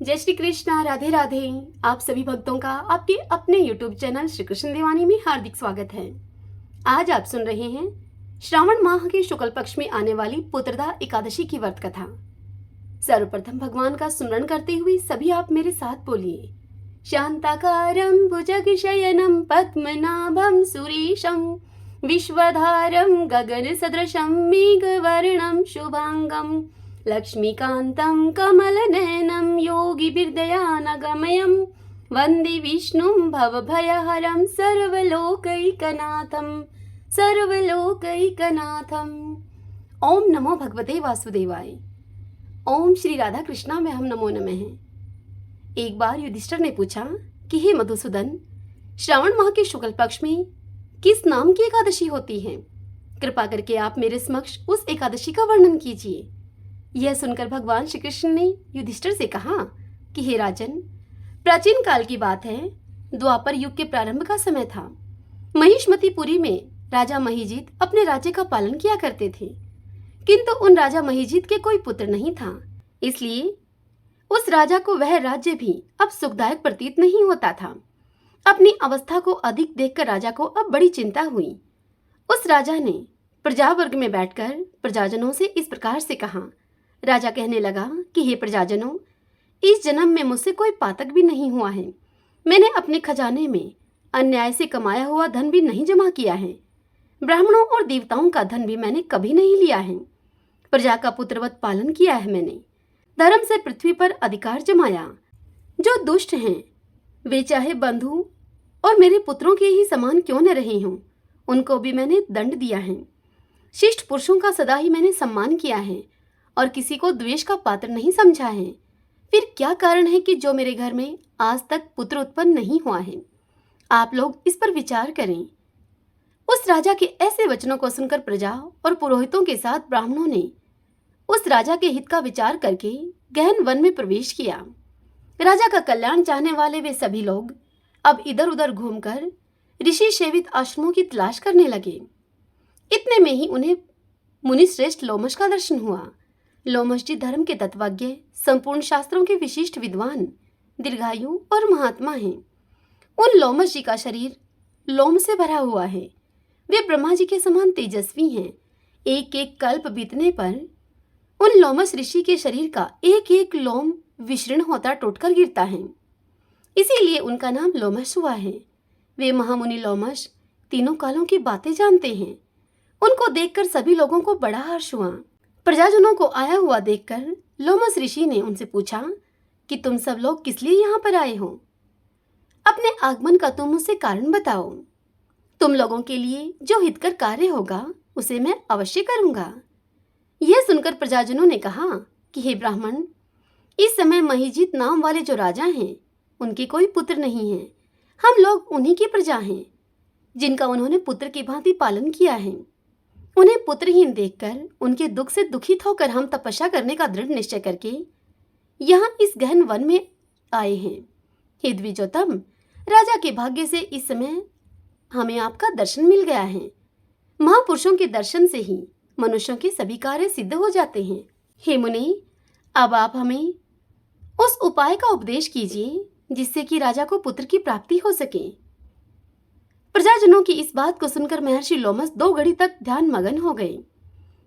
जय श्री कृष्णा, राधे राधे। आप सभी भक्तों का आपके अपने YouTube चैनल श्री कृष्ण देवानी में हार्दिक स्वागत है। आज आप सुन रहे हैं श्रावण माह के शुक्ल पक्ष में आने वाली पुत्रदा एकादशी की व्रत कथा। सर्वप्रथम भगवान का स्मरण करते हुए सभी आप मेरे साथ बोलिए। शांताकारं भुजगशयनं पद्मनाभं सुरेशं विश्वधारं गगन सदृशं मेघवर्णं शुभांगं लक्ष्मीकान्तं कमलनयनं योगिभिर्दयानगमयं वन्दे विष्णुं भवभयहरं सर्वलोकैकनाथं। ओम नमो भगवते वासुदेवाय। ओम श्री राधा कृष्णा में हम नमो नमः। एक बार युधिष्ठिर ने पूछा कि हे मधुसूदन, श्रावण माह के शुक्ल पक्ष में किस नाम की एकादशी होती है? कृपा करके आप मेरे समक्ष उस एकादशी का वर्णन कीजिए। यह सुनकर भगवान श्री कृष्ण ने युधिष्ठिर से कहा कि हे राजन, प्राचीन काल की बात है। द्वापर युग के प्रारंभ का समय था। महिष्मतीपुरी में राजा महिजीत अपने राज्य का पालन किया करते थे, किंतु उन राजा महिजीत के कोई पुत्र नहीं था। इसलिए उस राजा को वह राज्य भी अब सुखदायक प्रतीत नहीं होता था। अपनी अवस्था को अधिक देखकर राजा को अब बड़ी चिंता हुई। उस राजा ने प्रजावर्ग में बैठकर प्रजाजनों से इस प्रकार से कहा। राजा कहने लगा कि हे प्रजाजनों, इस जन्म में मुझसे कोई पातक भी नहीं हुआ है। मैंने अपने खजाने में अन्याय से कमाया हुआ धन भी नहीं जमा किया है। ब्राह्मणों और देवताओं का धन भी मैंने कभी नहीं लिया है। प्रजा का पुत्रवत पालन किया है मैंने। धर्म से पृथ्वी पर अधिकार जमाया। जो दुष्ट हैं वे चाहे बंधु और मेरे पुत्रों के ही समान क्यों न रहे हों, उनको भी मैंने दंड दिया है। शिष्ट पुरुषों का सदा ही मैंने सम्मान किया है और किसी को द्वेष का पात्र नहीं समझा है। फिर क्या कारण है कि जो मेरे घर में आज तक पुत्र उत्पन्न नहीं हुआ है? आप लोग इस पर विचार करें। उस राजा के ऐसे वचनों को सुनकर प्रजा और पुरोहितों के साथ ब्राह्मणों ने उस राजा के हित का विचार करके गहन वन में प्रवेश किया। राजा का कल्याण चाहने वाले वे सभी लोग अब इधर उधर घूमकर ऋषि सेवित आश्रमों की तलाश करने लगे। इतने में ही उन्हें मुनि श्रेष्ठ लोमश का दर्शन हुआ। लोमश जी धर्म के तत्वज्ञ, संपूर्ण शास्त्रों के विशिष्ट विद्वान, दीर्घायु और महात्मा हैं। उन लोमश जी का शरीर लोम से भरा हुआ है। वे ब्रह्मा जी के समान तेजस्वी हैं। एक एक कल्प बीतने पर उन लोमश ऋषि के शरीर का एक एक लोम विशीर्ण होता टूटकर गिरता है। इसीलिए उनका नाम लोमश हुआ है। वे महामुनि लोमश तीनों कालों की बातें जानते हैं। उनको देखकर सभी लोगों को बड़ा हर्ष हुआ। प्रजाजनों को आया हुआ देखकर लोमश ऋषि ने उनसे पूछा कि तुम सब लोग किस लिए यहाँ पर आए हो? अपने आगमन का तुम मुझसे कारण बताओ। तुम लोगों के लिए जो हितकर कार्य होगा उसे मैं अवश्य करूंगा। यह सुनकर प्रजाजनों ने कहा कि हे ब्राह्मण, इस समय महिजीत नाम वाले जो राजा हैं उनके कोई पुत्र नहीं है। हम लोग उन्हीं की प्रजा हैं जिनका उन्होंने पुत्र की भांति पालन किया है। उन्हें पुत्रहीन देखकर उनके दुख से दुखित होकर हम तपस्या करने का दृढ़ निश्चय करके यहाँ इस गहन वन में आए हैं। हे द्विजोत्तम, राजा के भाग्य से इस समय हमें आपका दर्शन मिल गया है। महापुरुषों के दर्शन से ही मनुष्यों के सभी कार्य सिद्ध हो जाते हैं। हे मुनि, अब आप हमें उस उपाय का उपदेश कीजिए जिससे कि राजा को पुत्र की प्राप्ति हो सके। प्रजाजनों की इस बात को सुनकर महर्षि लोमश 2 घड़ी तक ध्यान मगन हो गए।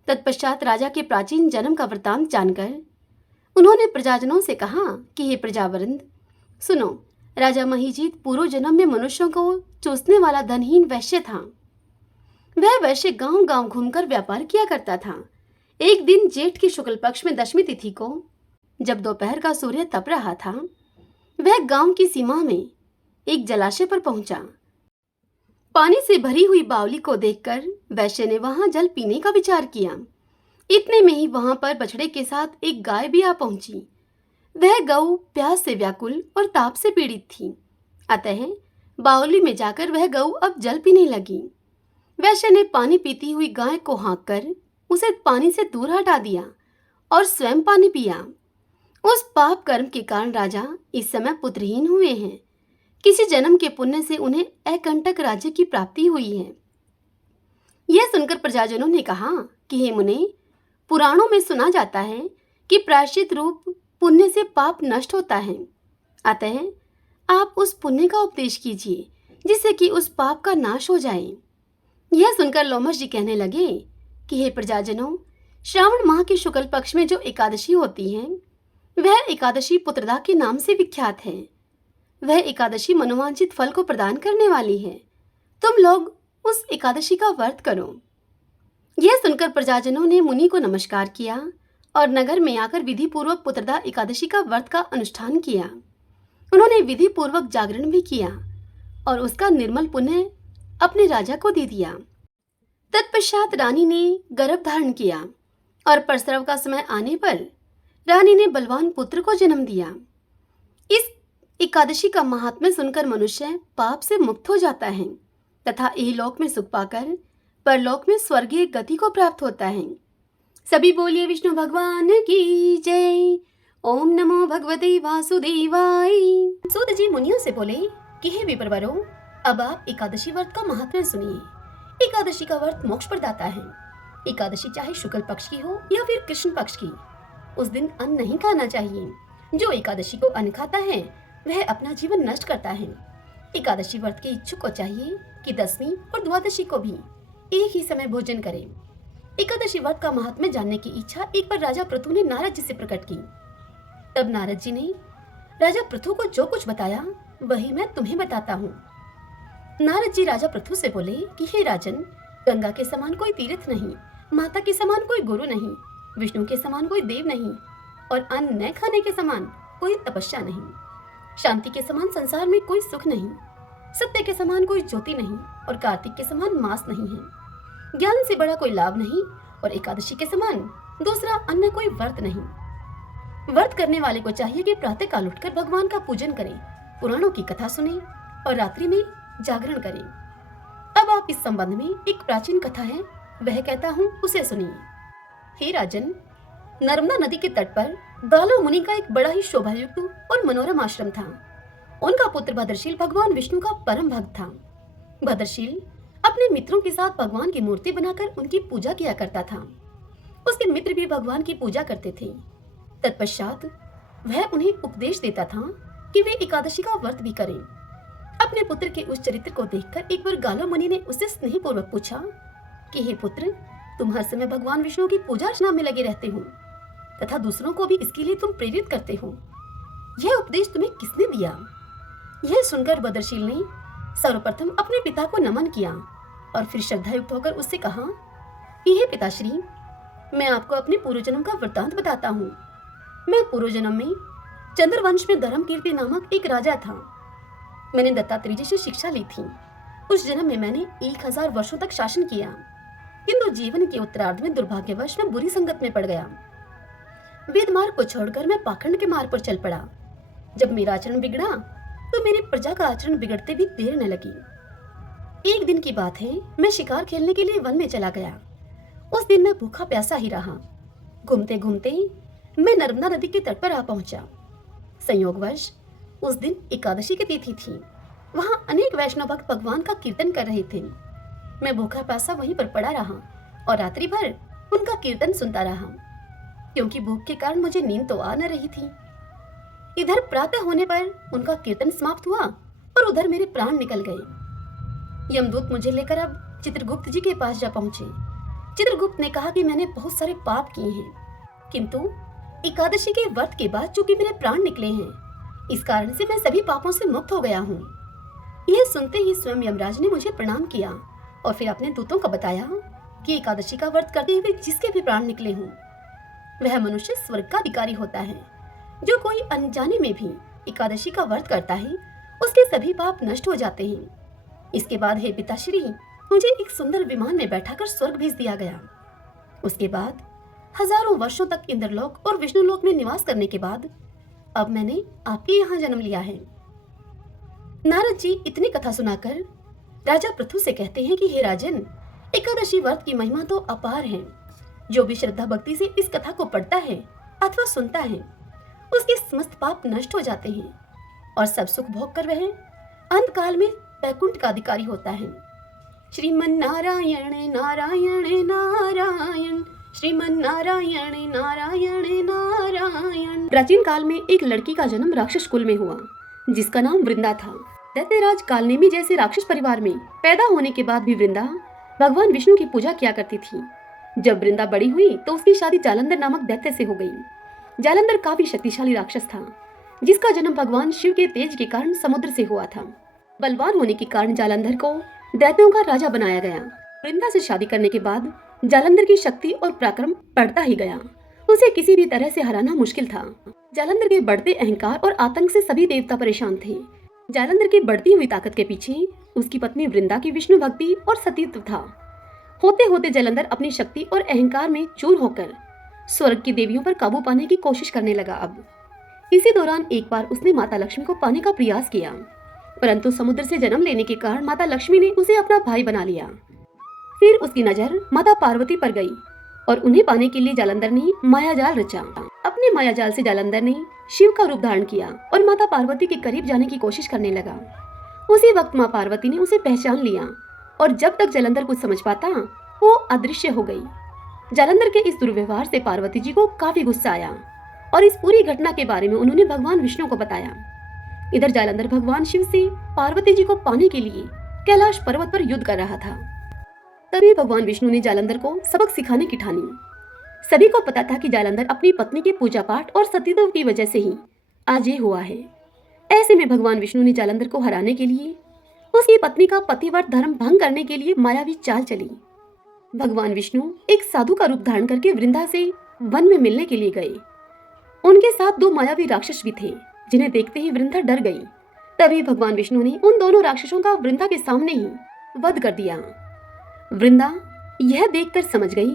तत्पश्चात राजा के प्राचीन जन्म का वृतांत जानकर उन्होंने प्रजाजनों से कहा कि हे प्रजावृंद, सुनो। राजा महिजीत पूर्व जन्म में मनुष्यों को चूसने वाला धनहीन वैश्य था। वह वैश्य गांव गांव घूमकर व्यापार किया करता था। एक दिन जेठ की शुक्ल पक्ष में दशमी तिथि को, जब दोपहर का सूर्य तप रहा था, वह गांव की सीमा में एक जलाशय पर पहुंचा। पानी से भरी हुई बावली को देखकर वैश्य ने वहां जल पीने का विचार किया। इतने में ही वहां पर बछड़े के साथ एक गाय भी आ पहुंची। वह गऊ प्यास से व्याकुल और ताप से पीड़ित थी। अतः बावली में जाकर वह गऊ अब जल पीने लगी। वैश्य ने पानी पीती हुई गाय को हाँक कर उसे पानी से दूर हटा दिया और स्वयं पानी पिया। उस पाप कर्म के कारण राजा इस समय पुत्रहीन हुए हैं। किसी जन्म के पुण्य से उन्हें अकंटक राज्य की प्राप्ति हुई है। यह सुनकर प्रजाजनों ने कहा कि हे मुने, पुराणों में सुना जाता है कि प्रायश्चित रूप पुण्य से पाप नष्ट होता है। अतः आप उस पुण्य का उपदेश कीजिए जिससे कि उस पाप का नाश हो जाए। यह सुनकर लोमश जी कहने लगे कि हे प्रजाजनों, श्रावण माह के शुक्ल पक्ष में जो एकादशी होती है वह एकादशी पुत्रदा के नाम से विख्यात है। वह एकादशी मनोवांछित फल को प्रदान करने वाली है। तुम लोग उस एकादशी का व्रत करो। यह सुनकर प्रजाजनों ने मुनि को नमस्कार किया और नगर में आकर विधि पूर्वक पुत्रदा एकादशी का व्रत का अनुष्ठान किया। उन्होंने विधि पूर्वक जागरण भी किया और उसका निर्मल पुण्य अपने राजा को दे दिया। तत्पश्चात रानी ने गर्भ धारण किया और प्रसव का समय आने पर रानी ने बलवान पुत्र को जन्म दिया। इस एकादशी का महात्म्य सुनकर मनुष्य पाप से मुक्त हो जाता है तथा इहलोक में सुख पाकर परलोक में स्वर्गीय गति को प्राप्त होता है। सभी बोलिए विष्णु भगवान की जय। ओम नमो भगवते वासुदेवाय। सूत जी मुनियों से बोले कि हे विप्रवरों, अब आप एकादशी व्रत का महात्म्य सुनिए। एकादशी का व्रत मोक्ष प्रदाता है। एकादशी चाहे शुक्ल पक्ष की हो या फिर कृष्ण पक्ष की, उस दिन अन्न नहीं खाना चाहिए। जो एकादशी को अन्न खाता है वह अपना जीवन नष्ट करता है। एकादशी व्रत के इच्छुक को चाहिए कि 10वीं और द्वादशी को भी एक ही समय भोजन करें। एकादशी व्रत का महात्म्य जानने की इच्छा एक बार राजा पृथु ने नारद जी से प्रकट की। तब नारद जी ने राजा पृथु को जो कुछ बताया वही मैं तुम्हें बताता हूँ। नारद जी राजा पृथु से बोले कि हे राजन, गंगा के समान कोई तीर्थ नहीं, माता के समान कोई गुरु नहीं, विष्णु के समान कोई देव नहीं और अन्न न खाने के समान कोई तपस्या नहीं। शांति के समान संसार में कोई सुख नहीं, सत्य के समान कोई ज्योति नहीं और कार्तिक के समान मास नहीं है। ज्ञान से बड़ा कोई लाभ नहीं और एकादशी के समान दूसरा अन्य कोई व्रत नहीं। व्रत करने वाले को चाहिए कि प्रातः काल उठकर भगवान का पूजन करें, पुराणों की कथा सुने और रात्रि में जागरण करें। अब आप इस संबंध में एक प्राचीन कथा है, वह कहता हूँ, उसे सुनिए। हे राजन, नर्मदा नदी के तट पर गालो मुनि का एक बड़ा ही शोभायुक्त और मनोरम आश्रम था। उनका पुत्र भद्रशील भगवान विष्णु का परम भक्त था। भद्रशील अपने मित्रों के साथ भगवान की मूर्ति बनाकर उनकी पूजा किया करता था। उसके मित्र भी भगवान की पूजा करते थे। तत्पश्चात वह उन्हें उपदेश देता था कि वे एकादशी का व्रत भी करें। अपने पुत्र के उस चरित्र को देखकर एक बार गालो मुनि ने उससे स्नेहपूर्वक पूछा कि हे पुत्र, तुम हर समय भगवान विष्णु की पूजा अर्चना में लगे रहते हो तथा दूसरों को भी इसके लिए तुम प्रेरित करते हो। यह उपदेश तुम्हें किसने दिया? यह सुनकर भद्रशील ने सर्वप्रथम अपने पिता को नमन किया और फिर श्रद्धायुक्त होकर उससे कहा कि हे पिताश्री, मैं आपको अपने पूर्वजन्म का वृत्तांत बताता हूँ। मैं पूर्वजन्म में चंद्रवंश में धर्मकीर्ति नामक एक राजा था। मैंने दत्तात्रेय जी से शिक्षा ली थी। उस जन्म में मैंने 1000 वर्षों तक शासन किया, किंतु जीवन के उत्तरार्ध में दुर्भाग्यवश मैं बुरी संगत में पड़ गया। वेद मार्ग को छोड़कर मैं पाखंड के मार्ग पर चल पड़ा। जब मेरा आचरण बिगड़ा तो मेरी प्रजा का आचरण बिगड़ते भी देर न लगी। एक दिन की बात है, मैं शिकार खेलने के लिए वन में चला गया। उस दिन मैं भूखा प्यासा ही रहा। घूमते घूमते मैं नर्मदा नदी के तट पर आ पहुंचा। संयोगवश उस दिन एकादशी की तिथि थी। वहां अनेक वैष्णव भक्त भगवान का कीर्तन कर रहे थे। मैं भूखा प्यासा वहीं पर पड़ा रहा और रात्रि भर उनका कीर्तन सुनता रहा, क्योंकि भूख के कारण मुझे नींद तो आ न रही थी। इधर प्रातः होने पर उनका कीर्तन समाप्त हुआ और उधर मेरे प्राण निकल गए। यमदूत मुझे लेकर अब चित्रगुप्त जी के पास जा पहुंचे। चित्रगुप्त ने कहा कि मैंने बहुत सारे पाप किए हैं, किंतु एकादशी के व्रत के बाद चूंकि मेरे प्राण निकले हैं, इस कारण से मैं सभी पापों से मुक्त हो गया हूँ। यह सुनते ही स्वयं यमराज ने मुझे प्रणाम किया और फिर अपने दूतों को बताया कि एकादशी का व्रत करते हुए जिसके भी प्राण निकले हों, वह मनुष्य स्वर्ग का अधिकारी होता है। जो कोई अनजाने में भी एकादशी का व्रत करता है, उसके सभी पाप नष्ट हो जाते हैं। इसके बाद हे पिताश्री, मुझे एक सुंदर विमान में बैठाकर स्वर्ग भेज दिया गया। उसके बाद हजारों वर्षों तक इंद्रलोक और विष्णुलोक में निवास करने के बाद अब मैंने आपके यहाँ जन्म लिया है। नारद जी इतनी कथा सुनाकर राजा पृथु से कहते हैं कि हे राजन, एकादशी व्रत की महिमा तो अपार है। जो भी श्रद्धा भक्ति से इस कथा को पढ़ता है अथवा सुनता है, उसके समस्त पाप नष्ट हो जाते हैं और सब सुख भोग कर वह अंत काल में वैकुंठ का अधिकारी होता है। श्रीमन नारायण नारायण नारायण श्रीमन नारायण नारायण नारायण। प्राचीन काल में एक लड़की का जन्म राक्षस कुल में हुआ जिसका नाम वृंदा था। दैत्यराज कालनेमी जैसे राक्षस परिवार में पैदा होने के बाद भी वृंदा भगवान विष्णु की पूजा किया करती थी। जब वृंदा बड़ी हुई तो उसकी शादी जालंधर नामक दैत्य से हो गई। जालंधर काफी शक्तिशाली राक्षस था जिसका जन्म भगवान शिव के तेज के कारण समुद्र से हुआ था। बलवान होने के कारण जालंधर को दैत्यों का राजा बनाया गया। वृंदा से शादी करने के बाद जालंधर की शक्ति और पराक्रम बढ़ता ही गया। उसे किसी भी तरह से हराना मुश्किल था। जालंधर के बढ़ते अहंकार और आतंक से सभी देवता परेशान थे। जालंधर की बढ़ती हुई ताकत के पीछे उसकी पत्नी वृंदा की विष्णु भक्ति और सतीत्व था। होते होते जालंधर अपनी शक्ति और अहंकार में चूर होकर स्वर्ग की देवियों पर काबू पाने की कोशिश करने लगा। अब इसी दौरान एक बार उसने माता लक्ष्मी को पाने का प्रयास किया, परंतु समुद्र से जन्म लेने के कारण माता लक्ष्मी ने उसे अपना भाई बना लिया। फिर उसकी नजर माता पार्वती पर गई और उन्हें पाने के लिए जालंधर ने मायाजाल रचा। अपने मायाजाल से जालंधर ने शिव का रूप धारण किया और माता पार्वती के करीब जाने की कोशिश करने लगा। उसी वक्त माँ पार्वती ने उसे पहचान लिया और जब तक जालंधर कुछ समझ पाता वो अदृश्य हो गई। जालंधर के इस दुर्व्यवहार से पार्वती जी को काफी गुस्सा आया और इस पूरी घटना के बारे में उन्होंने भगवान विष्णु को बताया। इधर जालंधर भगवान शिव से पार्वती जी को पाने के लिए कैलाश पर्वत पर युद्ध कर रहा था। तभी भगवान विष्णु ने जालंधर को सबक सिखाने की ठानी। सभी को पता था कि जालंधर अपनी पत्नी के पूजा पाठ और सतीत्व की वजह से ही आज ये हुआ है। ऐसे में भगवान विष्णु ने जालंधर को हराने के लिए उसकी पत्नी का पतिव्रत धर्म भंग करने के लिए मायावी चाल चली। भगवान विष्णु एक साधु का रूप धारण करके वृंदा से वन में मिलने के लिए गए। उनके साथ दो मायावी राक्षस भी थे जिन्हें देखते ही वृंदा डर गई। तभी भगवान विष्णु ने उन दोनों राक्षसों का वृंदा के सामने ही वध कर दिया। वृंदा यह देखकर समझ गई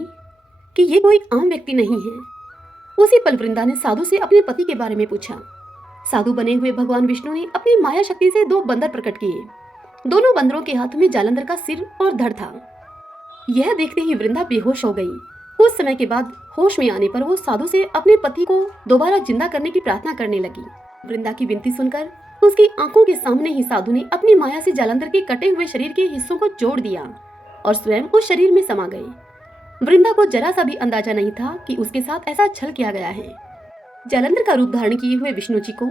कि ये कोई आम व्यक्ति नहीं है। उसी पल वृंदा ने साधु से अपने पति के बारे में पूछा। साधु बने हुए भगवान विष्णु ने अपनी माया शक्ति से दो बंदर प्रकट किए। दोनों बंदरों के हाथों में जालंधर का सिर और धड़ था। यह देखते ही वृंदा बेहोश हो गई। कुछ समय के बाद होश में आने पर वो साधु से अपने पति को दोबारा जिंदा करने की प्रार्थना करने लगी। वृंदा की विनती सुनकर उसकी आंखों के सामने ही साधु ने अपनी माया से जालंधर के कटे हुए शरीर के हिस्सों को जोड़ दिया और स्वयं उस शरीर में समा गए। वृंदा को जरा सा भी अंदाजा नहीं था कि उसके साथ ऐसा छल किया गया है। जालंधर का रूप धारण किए हुए विष्णु जी को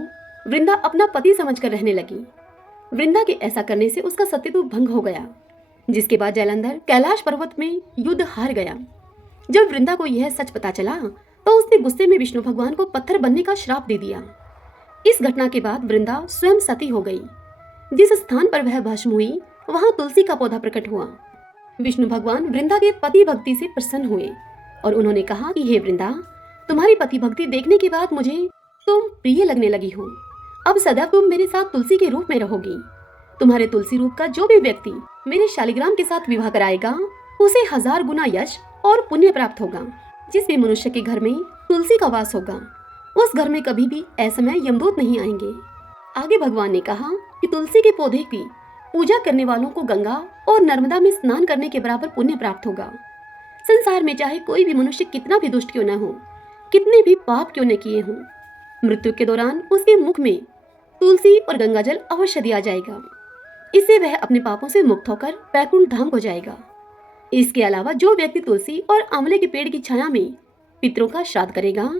वृंदा अपना पति समझकर रहने लगी। वृंदा के ऐसा करने से उसका सतीत्व भंग हो गया, जिसके बाद जालंधर कैलाश पर्वत में युद्ध हार गया। जब वृंदा को यह सच पता चला तो उसने गुस्से में विष्णु भगवान को पत्थर बनने का श्राप दे दिया। इस घटना के बाद वृंदा स्वयं सती हो गई। जिस स्थान पर वह भस्म हुई वहां तुलसी का पौधा प्रकट हुआ। विष्णु भगवान वृंदा के पति भक्ति से प्रसन्न हुए और उन्होंने कहा कि हे वृंदा, तुम्हारी पति भक्ति देखने के बाद मुझे तुम प्रिय लगने लगी हो। अब सदैव तुम मेरे साथ तुलसी के रूप में रहोगी। तुम्हारे तुलसी रूप का जो भी व्यक्ति मेरे शालिग्राम के साथ विवाह कराएगा उसे 1000 गुना यश और पुण्य प्राप्त होगा। जिस भी मनुष्य के घर में तुलसी का वास होगा उस घर में कभी भी असमय यमदूत नहीं आएंगे। आगे भगवान ने कहा कि तुलसी के पौधे की पूजा करने वालों को गंगा और नर्मदा में स्नान करने के बराबर पुण्य प्राप्त होगा। संसार में चाहे कोई भी मनुष्य कितना भी दुष्ट क्यों न हो, कितने भी पाप क्यों न किए हों, मृत्यु के दौरान उसके मुख में तुलसी और गंगा जल अवश्य दिया जाएगा। इससे वह अपने पापों से मुक्त होकर वैकुंठ धाम को जाएगा। इसके अलावा जो व्यक्ति तुलसी और आंवले के पेड़ की छाया में पितरों का श्राद्ध करेगा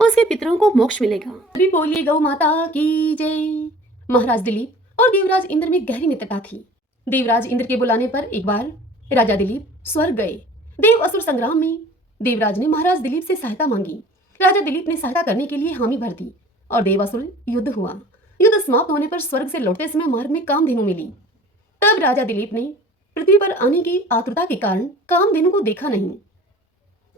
उसके पितरों को मोक्ष मिलेगा। अभी बोलिए गौ माता की जय। महाराज दिलीप और देवराज इंद्र में गहरी मित्रता थी। देवराज इंद्र के बुलाने पर एक बार राजा दिलीप स्वर्ग गए। देव असुर संग्राम में देवराज ने महाराज दिलीप से सहायता मांगी। राजा दिलीप ने सहायता करने के लिए हामी भर दी और देवासुर युद्ध हुआ। युद्ध समाप्त होने पर स्वर्ग से लौटते समय मार्ग में कामधेनु मिली। तब राजा दिलीप ने पृथ्वी पर आने की आतुरता के कारण कामधेनु को देखा नहीं।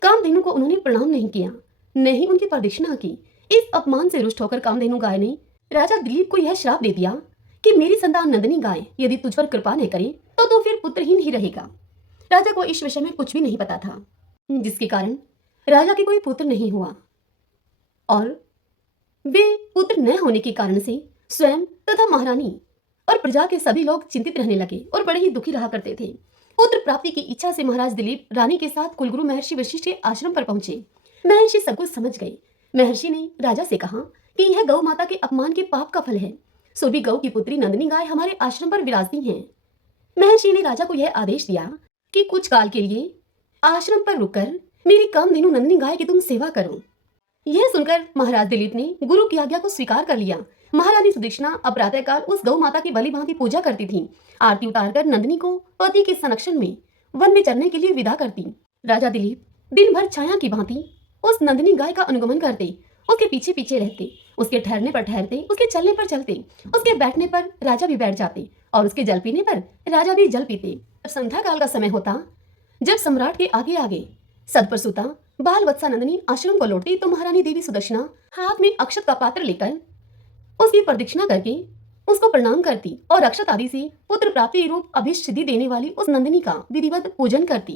कामधेनु को उन्होंने प्रणाम नहीं किया, न ही उनकी प्रदक्षिणा की। इस अपमान से रुष्ट होकर कामधेनु गाय ने राजा दिलीप को यह श्राप दे दिया कि मेरी संतान नंदिनी गाय यदि तुझ पर कृपा न करे तो फिर पुत्रहीन ही रहेगा। राजा को इस विषय में कुछ भी नहीं पता था, जिसके कारण राजा के कोई पुत्र नहीं हुआ और वे पुत्र न होने के कारण से स्वयं तथा महारानी और प्रजा के सभी लोग चिंतित रहने लगे और बड़े ही दुखी रहा करते थे। पुत्र प्राप्ति की इच्छा से महाराज दिलीप रानी के साथ कुलगुरु महर्षि वशिष्ठ के आश्रम पर पहुंचे। महर्षि सब कुछ समझ गए। महर्षि ने राजा से कहा कि यह गौ माता के अपमान के पाप का फल है, सो भी गौ की पुत्री नंदिनी गाय हमारे आश्रम पर विराजती हैं। महर्षि ने राजा को यह आदेश दिया कि कुछ काल के लिए आश्रम पर रुककर मेरी कामधेनु नंदिनी गाय की तुम सेवा करो। यह सुनकर महाराज दिलीप ने गुरु की आज्ञा को स्वीकार कर लिया। महारानी सुदक्षिणा अब प्रातःकाल उस गौ माता की भली भांति पूजा करती थी। आरती उतारकर नंदिनी को पति के संरक्षण में वन में चरने के लिए विदा करती। राजा दिलीप दिन भर छाया की भांति उस नंदिनी गाय का अनुगमन करते, उसके पीछे पीछे रहते, उसके ठहरने पर ठहरते, उसके चलने पर चलते, उसके बैठने पर राजा भी बैठ जाते और उसके जल पीने पर राजा भी जल पीते। जब संध्या काल का समय होता, जब सम्राट के आगे आगे सद पर सुता बाल वत्सा नंदिनी आश्रम को लौटती, तो महारानी देवी सुदक्षिणा हाथ में अक्षत का पात्र लेकर उसकी प्रदक्षिणा करके उसको प्रणाम करती और अक्षत आदि से पुत्र प्राप्ति रूप अभीष्ट सिद्धि देने वाली उस नंदिनी का विधिवत पूजन करती।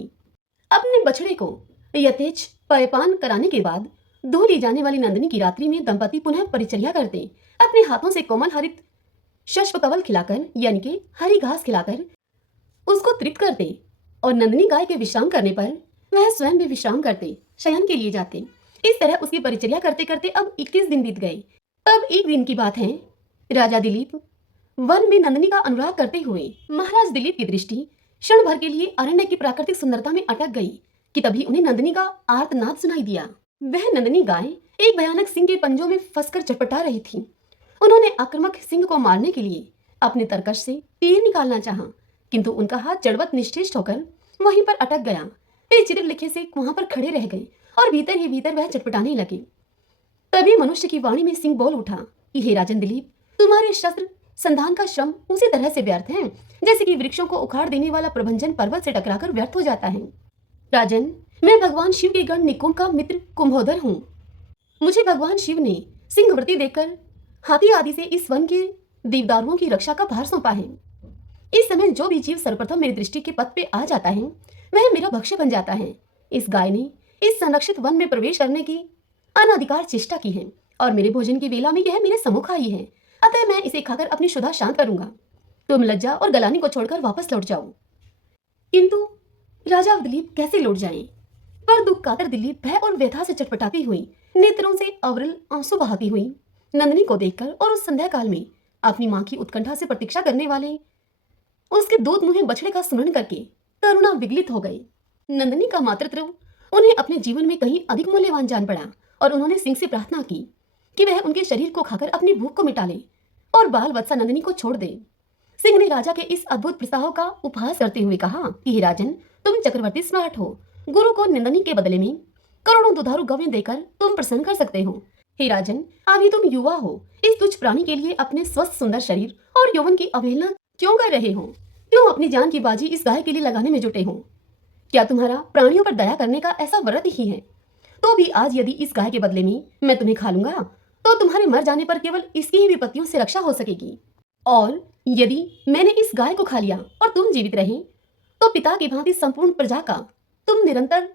अपने बछड़े को यथेच पयपान कराने के बाद दूह ली जाने वाली नंदिनी की रात्रि में दंपति पुनः परिचर्या करते। अपने हाथों से कोमल हरित शष्प कवल खिलाकर यानी कि हरी घास खिलाकर उसको तृप्त करते और नंदिनी गाय के विश्राम करने पर वह स्वयं भी विश्राम करते, शयन के लिए जाते। इस तरह उसकी परिचर्या करते करते अब 21 दिन बीत गए। तब एक दिन की बात है, राजा दिलीप वन में नंदिनी का अनुराग करते हुए महाराज दिलीप की दृष्टि क्षण भर के लिए अरण्य की प्राकृतिक सुंदरता में अटक गई कि तभी उन्हें नंदिनी का आर्तनाद सुनाई दिया। वह नंदिनी गाय एक भयानक सिंह के पंजों में फंसकर चटपटा रही थी। उन्होंने आक्रामक सिंह को मारने के लिए अपने तरकश से तीर निकालना चाहा, किंतु उनका हाथ जड़वत निश्चेष्ट होकर वहीं पर अटक गया। वे चित्र लिखे से वहां पर खड़े रह गए और भीतर ही भीतर वह चटपटाने लगे। तभी मनुष्य की वाणी में सिंह बोल उठा कि हे राजन दिलीप, तुम्हारे शस्त्र संधान का श्रम उसी तरह से व्यर्थ है जैसे कि वृक्षों को उखाड़ देने वाला प्रभंजन पर्वत से टकराकर व्यर्थ हो जाता है। राजन, मैं भगवान शिव के गण निकुंभ का मित्र कुंभोदर हूँ। मुझे भगवान शिव ने सिंहवृत्ति देकर हाथी आदि से इस वन के देवदारुओं की रक्षा का भार सौंपा है। इस समय जो भी जीव सर्वप्रथम मेरी दृष्टि के पथ पे आ जाता है वह मेरा भक्ष्य बन जाता है। इस गाय ने इस संरक्षित वन में प्रवेश करने की अनाधिकार चेष्टा की है और मेरे भोजन की वेला में यह मेरे सम्मुख आई है, अतः मैं इसे खाकर अपनी क्षुधा शांत करूंगा। तुम लज्जा और गलानी को छोड़कर वापस लौट जाओ। किंतु राजा दिलीप कैसे लौट जाएं? पर दुख कातर दिलीप भय और व्यथा से चटपटाती हुई, नेत्रों से अविरल आंसू बहाती हुई नंदिनी को देखकर और उस संध्या काल में अपनी मां की उत्कंठा से प्रतीक्षा करने वाले उसके दूध मुहे बछड़े का स्मरण करके करुणा विगलित हो गई। नंदिनी का मातृत्व उन्हें अपने जीवन में कहीं अधिक मूल्यवान जान पड़ा और उन्होंने सिंह से प्रार्थना की कि वह उनके शरीर को खाकर अपनी भूख को मिटा ले और बाल वत्सा नंदिनी को छोड़ दे। सिंह ने राजा के इस अद्भुत प्रस्ताव का उपहास करते हुए कहा कि हे राजन, तुम चक्रवर्ती सम्राट हो, गुरु को नंदिनी के बदले में करोड़ों दुधारू गवें देकर तुम प्रसन्न कर सकते हो। हे राजन, अभी तुम युवा हो, इस तुच्छ प्राणी के लिए अपने स्वस्थ सुंदर शरीर और यौवन की अवहेलना क्यों कर रहे हो? क्यों अपनी जान की बाजी इस गाय के लिए लगाने में जुटे हो? क्या तुम्हारा प्राणियों पर दया करने का ऐसा व्रत ही है? तो भी आज यदि इस गाय के बदले में मैं तुम्हें खा लूंगा तो तुम्हारे मर जाने पर केवल इसकी ही विपत्तियों से रक्षा हो सकेगी, और यदि मैंने इस गाय को खा लिया और तुम जीवित रहे तो पिता की भांति संपूर्ण प्रजा का तुम निरंतर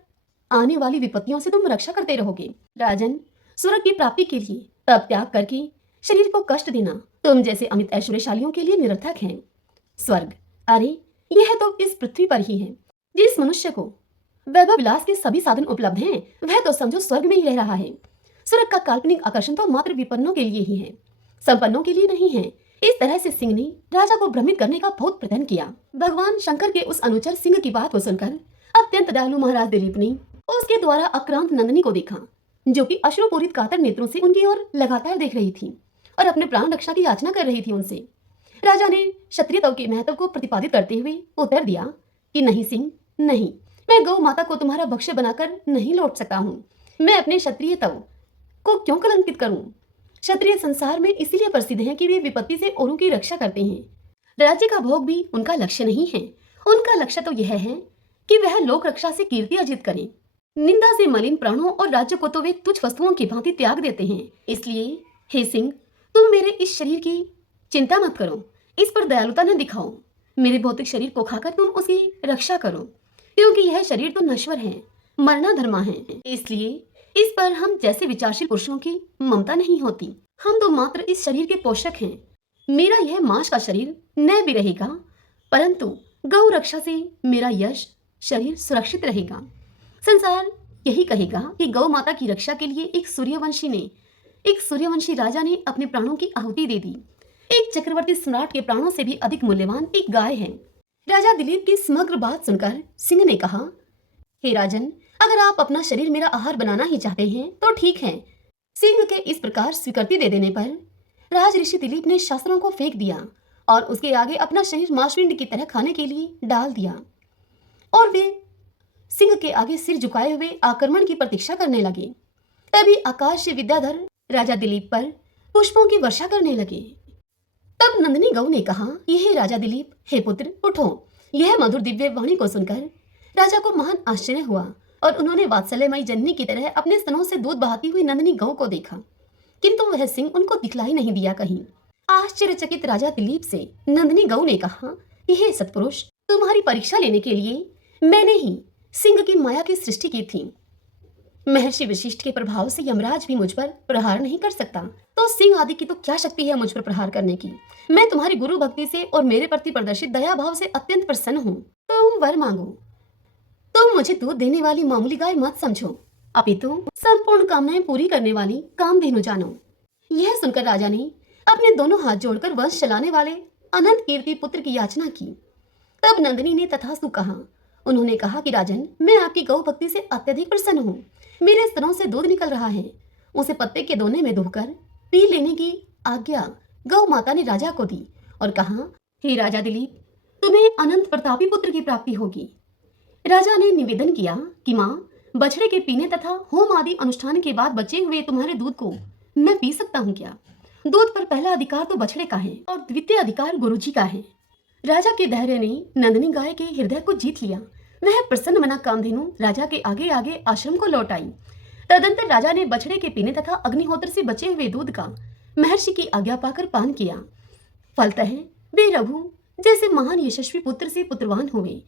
आने वाली विपत्तियों से तुम रक्षा करते रहोगे। राजन, स्वर्ग की प्राप्ति के लिए तप त्याग करके शरीर को कष्ट देना तुम जैसे अमित ऐश्वर्यशालियों के लिए निरर्थक है। स्वर्ग, अरे यह तो इस पृथ्वी पर ही है। जिस मनुष्य को वैभव विलास के सभी साधन उपलब्ध हैं वह तो समझो स्वर्ग में ही रह रहा है। स्वर्ग का काल्पनिक आकर्षण तो मात्र विपन्नों के लिए ही है, संपन्नों के लिए नहीं है। इस तरह से सिंह ने राजा को भ्रमित करने का बहुत प्रयत्न किया। भगवान शंकर के उस अनुचर सिंह की बात को सुनकर अत्यंत दयालु महाराज दिलीप ने उसके द्वारा आक्रांत नंदिनी को देखा, जो कि अश्रुपूरित कातर नेत्रों से उनकी ओर लगातार देख रही थी और अपने प्राण रक्षा की याचना कर रही थी उनसे। राजा ने क्षत्रियत्व के महत्व को प्रतिपादित करते हुए उत्तर दिया कि नहीं सिंह, नहीं, मैं गौ माता को तुम्हारा भक्ष्य बनाकर नहीं लौट सकता हूँ। मैं अपने क्षत्रियत्व को क्यों कलंकित करूं? क्षत्रिय संसार में इसीलिए प्रसिद्ध हैं कि वे विपत्ति से औरों की रक्षा करते हैं। राज्य का भोग भी उनका लक्ष्य नहीं है। उनका लक्ष्य तो यह है कि वह लोक रक्षा से कीर्ति अर्जित करें। निंदा से मलिन प्राणों और राज्य को तो वे तुच्छ वस्तुओं की भांति त्याग देते हैं। इसलिए हे सिंह, तुम मेरे इस शरीर की चिंता मत करो, इस पर दयालुता न दिखाओ। मेरे भौतिक शरीर को खाकर तुम उसकी रक्षा करो, क्योंकि यह शरीर तो नश्वर है, मरना धर्मा है। इसलिए इस पर हम जैसे विचारशील पुरुषों की ममता नहीं होती। हम तो मात्र इस शरीर के पोषक हैं। मेरा यह मांस का शरीर न भी रहेगा, परंतु गौ रक्षा से मेरा यश शरीर सुरक्षित रहेगा। संसार यही कहेगा कि गौ माता की रक्षा के लिए एक सूर्यवंशी राजा ने अपने प्राणों की आहुति दे दी। एक चक्रवर्ती सम्राट के प्राणों से भी अधिक मूल्यवान एक गाय है। राजा दिलीप की समग्र बात सुनकर सिंह ने कहा, हे राजन, अगर आप अपना शरीर मेरा आहार बनाना ही चाहते हैं तो ठीक है। सिंह के इस प्रकार स्वीकृति दे देने पर राज ऋषि दिलीप ने शास्त्रों को फेंक दिया और उसके आगे अपना शरीर मांसपिंड की तरह खाने के लिए डाल दिया और वे सिंह के आगे सिर झुकाए हुए आक्रमण की प्रतीक्षा करने लगे। तभी आकाश से विद्याधर राजा दिलीप पर पुष्पों की वर्षा करने लगे। तब नंदिनी गौ ने कहा कि हे राजा दिलीप, हे पुत्र, उठो। यह मधुर दिव्य वाणी को सुनकर राजा को महान आश्चर्य हुआ और उन्होंने वात्सल्यमयी जननी की तरह अपने स्तनों से दूध बहाती हुई नंदिनी गौ को देखा, किंतु वह सिंह उनको दिखलाई नहीं दिया कहीं। आश्चर्यचकित राजा दिलीप से नंदिनी गौ ने कहा कि हे सत्पुरुष, तुम्हारी परीक्षा लेने के लिए मैंने ही सिंह की माया की सृष्टि की थी। महर्षि वशिष्ठ के प्रभाव से यमराज भी मुझ पर प्रहार नहीं कर सकता, तो सिंह आदि की तो क्या शक्ति है मुझ पर प्रहार करने की। मैं तुम्हारी गुरु भक्ति से और मेरे प्रति प्रदर्शित दया भाव से अत्यंत प्रसन्न हूँ। तुम वर मांगो। तुम मुझे दूध देने वाली मामूली गाय मत समझो, अपितु संपूर्ण कामनाएं पूरी करने वाली कामधेनु जानो। यह सुनकर राजा ने अपने दोनों हाथ जोड़कर वंश चलाने वाले अनंत कीर्ति पुत्र की याचना की। तब नंदिनी ने तथास्तु कहा। उन्होंने कहा कि राजन, मैं आपकी गौ भक्ति से अत्यधिक प्रसन्न हूँ। मेरे स्तनों से दूध निकल रहा है, उसे पत्ते के दोने में धोकर पी लेने की आज्ञा गौ माता ने राजा को दी और कहा, हे राजा दिलीप, तुम्हें अनंत प्रतापी पुत्र की प्राप्ति होगी। राजा ने निवेदन किया कि माँ, बछड़े के पीने तथा होम आदि अनुष्ठान के बाद बचे हुए तुम्हारे दूध को मैं पी सकता हूँ क्या? दूध पर पहला अधिकार तो बछड़े का है और द्वितीय अधिकार गुरुजी का है। राजा के धैर्य ने नंदिनी गाय के हृदय को जीत लिया। वह प्रसन्न मना कामधेनु राजा के आगे आगे आश्रम को लौट आई। तदंतर राजा ने बछड़े के पीने तथा अग्निहोत्र से बचे हुए दूध का महर्षि की आज्ञा पाकर पान किया। फलतः वे रघु जैसे महान यशस्वी पुत्र से पुत्रवान हुए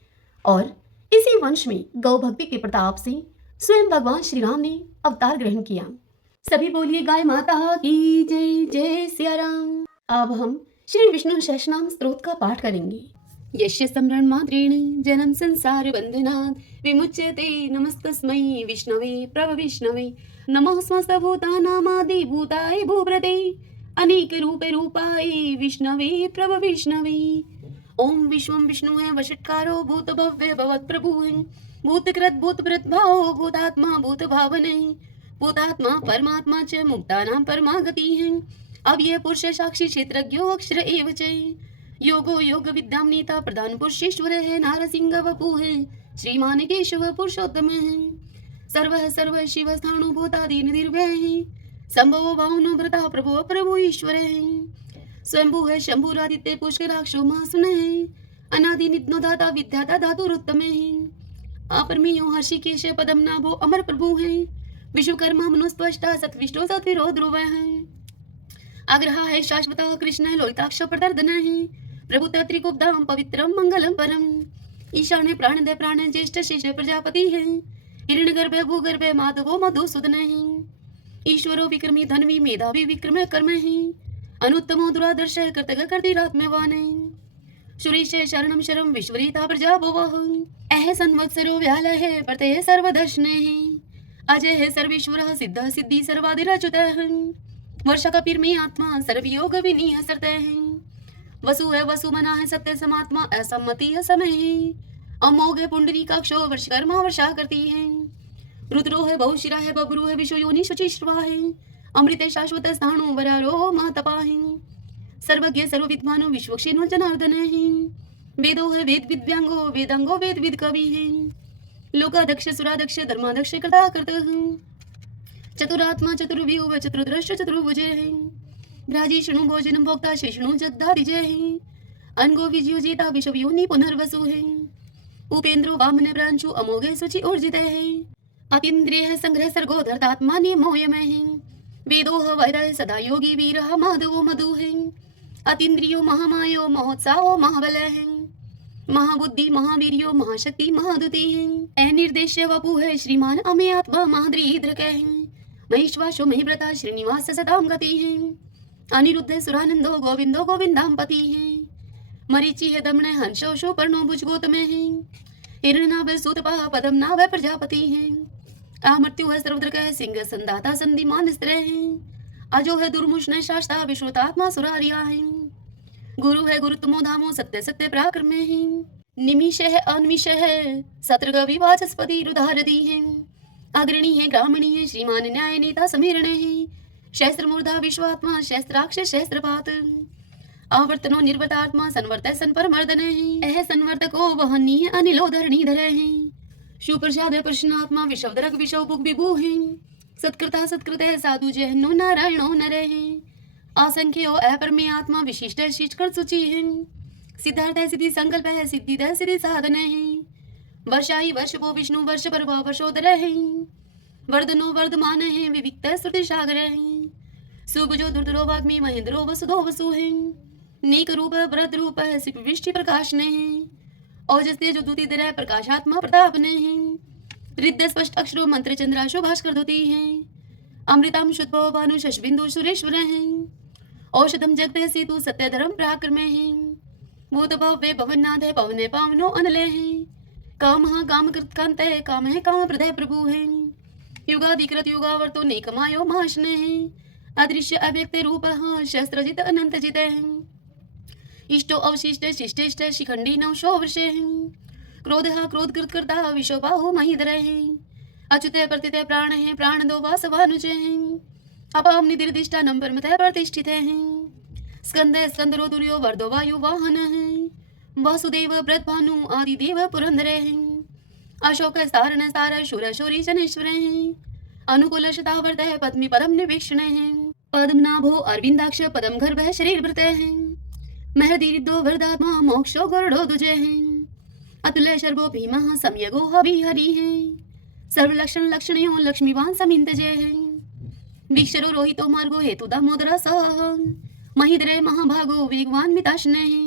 और इसी वंश में गौ भक्ति के प्रताप से स्वयं भगवान श्री राम ने अवतार ग्रहण किया। सभी बोलिए गाय माता की जय। जय सिया राम। अब हम श्री विष्णु सहस्रनाम स्तोत्र का पाठ करेंगे। यस्य स्मरण मात्रेण जन्म संसार बंधनात् विमुच्यते नमस्तस्मै विष्णवे प्रभविष्णवे नमः समस्त भूतानामादि भूताय भूभृते अनेक रूपे रूपाय विष्णवे प्रभविष्णवे। ओम विश्वं विष्णुः वषट्कारो भूत भव्य भवत् प्रभुः भूतकृत भूतभृत भावो भूतात्मा भूत भावने भूतात्मा परमात्मा च मुक्तानां परमागतिः अव्यय पुरुष साक्षी क्षेत्रज्ञो अक्षर एव च योगो योग विद्याम नेता प्रधान पुरुषेश्वर है नारसिंह वपु है श्रीमान केशव पुरुषोत्तम है सर्व शिव स्थाणु भूतादि निर्भय है संभव भावनो भ्रता प्रभु प्रभु ईश्वर है स्वयंभू है शंभुरादित्य पुष्कराक्षो महासुन है अनादि नित्नो दाता विद्याता धातुरुत्तम है अपरमेयो हर्षिकेश पदम नाभो अमर प्रभु है विश्वकर्मा मनुस्पष्टा सत्विष्टो सत्विरो ध्रुव है आग्रह है शाश्वत कृष्ण लोहिताक्ष प्रदर्दन है प्रभु त्रिकुब्धाम पवित्रम मंगलम परम ईशान्य प्राणदय प्राण ज्येष्ठ शेष प्रजापति है हिरण्यगर्भ भूगर्भ माधवो मधुसूदन है ईश्वरो विक्रमी धनवी मेधावी विक्रम कर्म है अनुत्तमो दुरादर्श कर्तक कर्तिरात्मवान है सुरेश शरणम शरम विश्वरीता प्रजा भुवः अह संवत्सरो व्याल है प्रत्यय सर्वदर्शन है अजय है सर्वेश्वर सिद्ध सिद्धि सर्वाधिरच्युत है वर्षा का पीर में आत्मा सर्वयोग विनीय सरते हैं वसु है वसु मना है सत्य समात्मा असम्मति है समय है अमोघ है पुंडरी का क्षो वर्षकर्मा वर्षा करती है रुद्रो है बहुशिरा है बबरू है विश्व योनि शुचि श्रवा है अमृत शाश्वत स्थाणु वरारो महातपा है सर्वज्ञ सर्वविद्वानो विश्वक्षेनो जनार्दन है वेदो है वेद विद्यांगो वेदांगो वेद विद कवि है लोकाध्यक्ष सुराध्यक्ष धर्माध्यक्ष कृता करता है चतुरात्मा चतुर्व्यूह चतुर्दृश्य चतुर्भुज है भ्राजी शृणु भोजन भोक्ता शेषणु जगदा विजय है अनगो विजयोजिता विश्व योनि पुनर्वसु है उपेंद्रो वामन प्रांशु अमोघ सुचि ऊर्जित है अतीन्द्रिय संग्रह सर्गो धर्तात्मा नियमोयमय है वेदो वैरय सदा योगी वीर माधवो मधु है अतीन्द्रियो महामायो महोत्साहो महाबल है महाबुद्धि महावीर्यो महाशक्ति महादुति है अनिर्देश्य वपु है श्रीमान अमे आत्मा महाद्रीद्रक है महेश्वासो महिव्रता श्रीनिवास सदाम गति है अनिरुद्ध सुरानंदो गोविंदो गोविंदाम है मरीचि है दमन हंसो शो पर्णो भुजगोतम है हिरण्यनाभ सूतपा पदम नाभ प्रजापति है अमृत्यु है सर्वद्रक है सिंह संदाता संधिमान स्त्र है अजो है दुर्मुष्ण शास्ता विश्वतात्मा सुरारिया है गुरु है गुरुत्मो धामो सत्य सत्य पराक्रम है निमिषः अन्मिषः सतर्कविवाचस्पतिरुदारदीः अग्रणी है ग्रामणी है श्रीमान न्याय नेता समीरण है शस्त्र मूर्धा विश्वात्मा शस्त्राक्ष शस्त्रपात आवर्तनो निर्वर्तात्मा संवर्त सन पर मर्दन है यह संवर्तको वहनीय अनिलो धरणीधर है सुप्रसाद प्रश्नात्मा विषवदरक विषवभुक विभु है सत्कृता सत्कृत साधु जहनो नारायणो नर है असंख्यो अपरमे आत्मा विशिष्ट शिष्टकर सूचि है सिद्धार्थ सिद्धि संकल्प है सिद्धि सिद्धि साधन है वर्षाई वर्षपो विष्णु वर्ष पर वर्षोदर है वर्धनो वर्धमान है विविक्त श्रुति सागर है सुभजो दुर्धरो वाग्मी महेंद्रो वसुधो वसु है नीक रूप भरत रूप है सिप विष्टि प्रकाश ने है ओजस्ते जो दूती दर प्रकाशात्मा प्रताप ने है रिद्ध स्पष्ट अक्षरो मंत्र चंद्राशु भास्कर धोती है अमृतम शुद्ध भानु शशबिंदु सुरेश्वर है औषधम जगत सेतु सत्य धर्म पराक्रम है भूत भव्य भवनाथ है पवने पावनो अनल है काम काम कृत कांत है काम है काम प्रदय प्रभु है युगाधिकृत युगावर्तो नेकमायो महाशने है अदृश्य अव्यक्त रूप शस्त्रजित अनंत जित है इष्टो अवशिष्ट शिष्टेष्ट शिखंडी नवशो वर्ष है क्रोध क्रोध कृत करता विशोबाहु महीधर है अच्युत प्रतित प्राण है प्राण दो वासवानुज है अपाम निदिर्दिष्टा नंबर मत प्रतिष्ठित है स्कंद स्कंदरो दुर्यो वर्दो वायु वाहन है वासुदेव ब्रतभानु आदि देव पुरंदर है अशोक सारण सार शूर शौरी जनेश्वर है अनुकूल शतावर्त है पद्मी पदम निवेक्षण है पद्मनाभो अरविंदाक्ष पदम गर्भ है शरीर भृत है महदीरिदो वरदात्मा मोक्षो गरुड़ो दुजय है अतुल्य शर्वो भीमः सम्यगो हरि हरि है सर्वलक्षण लक्षणयो लक्ष्मीवान समिंत जय है वीक्षरो रोहितो मार्गो हेतु दामोदर सह महीधरे महाभागो वेगवान मिताशने है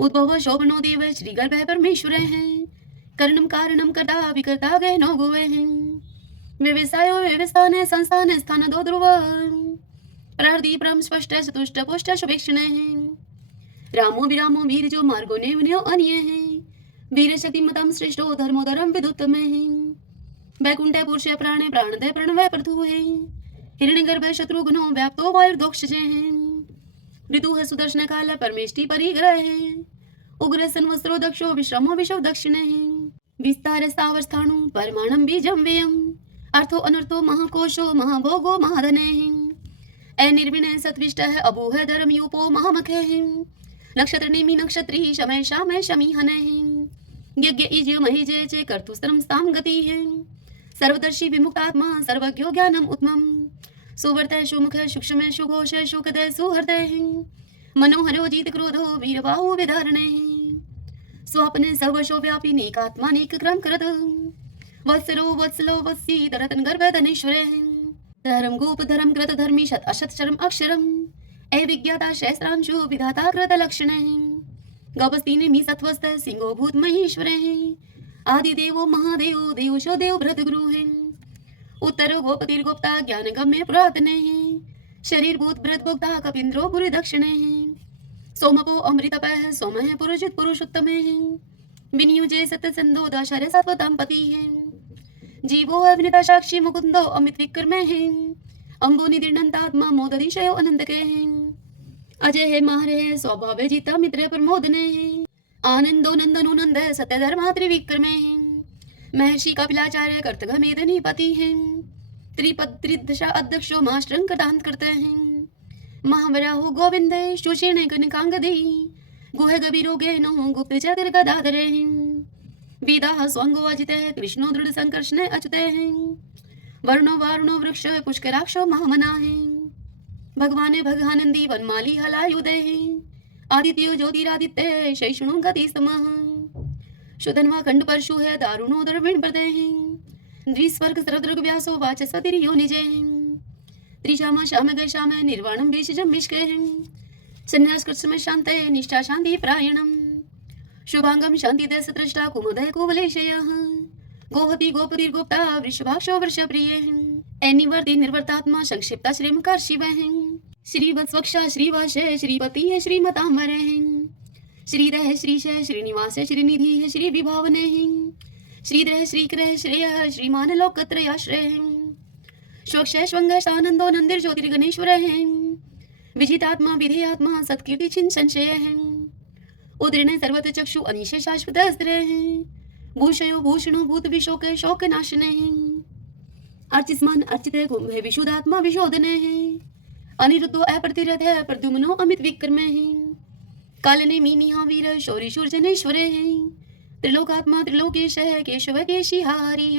उद्भव शोभनो देव श्री गर्भ परमेश्वर है कर्णम कारणम कर्ता विकर्ता गहनो गोवे है व्यवसायो व्यवस्थान संस्थान स्थान दो ध्रुव प्रार्दी परम स्पष्ट चतुष्ट पुष्ट शुभेक्षण है रामो विरामो वीर जो मार्गो नेवन्यो अन्य है वीर शक्ति मतम श्रेष्ठो धर्मो धर्म विदुत्तम है वैकुंठ पुरुष प्राण प्राणदय प्रणवय प्रथु है हिरण्यगर्भ शत्रुघ्नो व्याप्तो वायुर्दोक्ष है ऋतु है सुदर्शन काल परमेष्टि परिग्रह है उग्र संवत्सरो दक्षो विश्रमो विश्व दक्षिण है विस्तार स्थावस्थाणु परमाणम बीजम व्ययम अर्थो अनर्थो महाकोशो महाभोगो महाधन है निर्विणय सत्विष्ट है अभूह धर्म यूपो महामख है नक्षत्र नेमि नक्षत्री शमय शामय शमीहन है यज्ञ इज महीजे चे कर्तुस्त्रम स्थाम गति है सर्वदर्शी विमुक्तात्मा सर्वज्ञो ज्ञानम उत्तमम सुवर्त सुमुख सूक्ष्म सुघोष सुखदय सुहृदय है मनोहरो जीत क्रोधो वीरबाहु विधारण स्वप्ने सर्वशो व्यापी नेकात्मा नेक क्रम करत वत्सरो वत्सलो वत्सी दरतन गर्भ धनेश्वर धर्म गोप धर्म कृत धर्मी शत अशत शर्म अक्षरम ए विज्ञाता शस्त्रांशु विधाता कृत लक्षण गपस्ती नेमि सत्वस्त सिंहो भूत महेश्वर आदि देवो महादेव देवशो देव भ्रत गुरु है उत्तर गोपतिर गोप्ता ज्ञान गम्य पुरातन है शरीर भूत भ्रत भोक्ता कपिंद्रो पुरी दक्षिण है सोमपो अमृतप है सोम है पुरुषित पुरुषोत्तम है विनियुजे सत्यसंधो दशर सत्वतांपति है जीवो अभिनेता साक्षी मुकुंदो अमित विक्रम है अंबो निदिर्णंतात्मा मोदधिशयो अनंत के है अजय है माहर है स्वभाव जीता मित्र प्रमोदन है आनंदो नंदनो नंद सत्य धर्मा त्रिविक्रम है महर्षि कपिलाचार्य कर्तघमेदनी पति है त्रिपद त्रिदशा अध्यक्षो मास्त्रं कृतांत करते हैं महावराहो गोविंद सुषेण कनकांगदी गुह गभीरो गहनो गुप्त चक्र गदाधर वेदा स्वांगो अजित कृष्णो दृढ़ संकर्षण अच्युत है वर्णो वारुणो वृक्ष पुष्कराक्षो महामना है भगवान भगानंदी वनमाली हलायुदय है आदित्यो ज्योतिरादित्य शैषणो गति समः शुधन्वा खंड परशु है दारुणो द्रविण प्रदय है द्विस्वर्ग सरदृग व्यासो वाचस्पतिरियो निजय है त्रिशामा श्याम गय श्याम निर्वाणम बीजम मिश्क है संन्यास कृत्सम शांत निष्ठा शांति प्रायणम शुभांगम शांति दस दृष्टा कुमुदय कुवलेशय गोहति गोपतिर गोप्ता वृषभाक्षो वृष प्रिय है निवर्ति निर्वर्तात्मा संक्षिप्ता श्रीमकार शिव है श्रीवत्सवक्षा श्रीवास श्रीपति है श्रीमतांबर है श्रीरह श्रीश श्रीनिवास श्रीनिधि है श्री विभावन है श्रीधर श्रीकर श्रेय श्रीमान लोकत्रयाश्रय है स्वक्ष स्वंग आनंदो नंदिर ज्योतिर्गणेश्वर है विजितात्मा विधेयात्मा सत्कीर्ति छिन संशय है उदृणे सर्वत्र चक्षु अनिशे शाश्वत अस्त्रे भूषयो भूषणो भूत विशोक शोक नाशने अर्चिस्मान अर्चिते कुंभे विशुद्धात्मा विशोधने अनिरुद्धो अप्रतिरथ प्रद्युम्नो अमित विक्रमे कालने मीनिहा वीर शौरी शूरजनेश्वरे त्रिलोकात्मा त्रिलोकेश केशव केशिहारी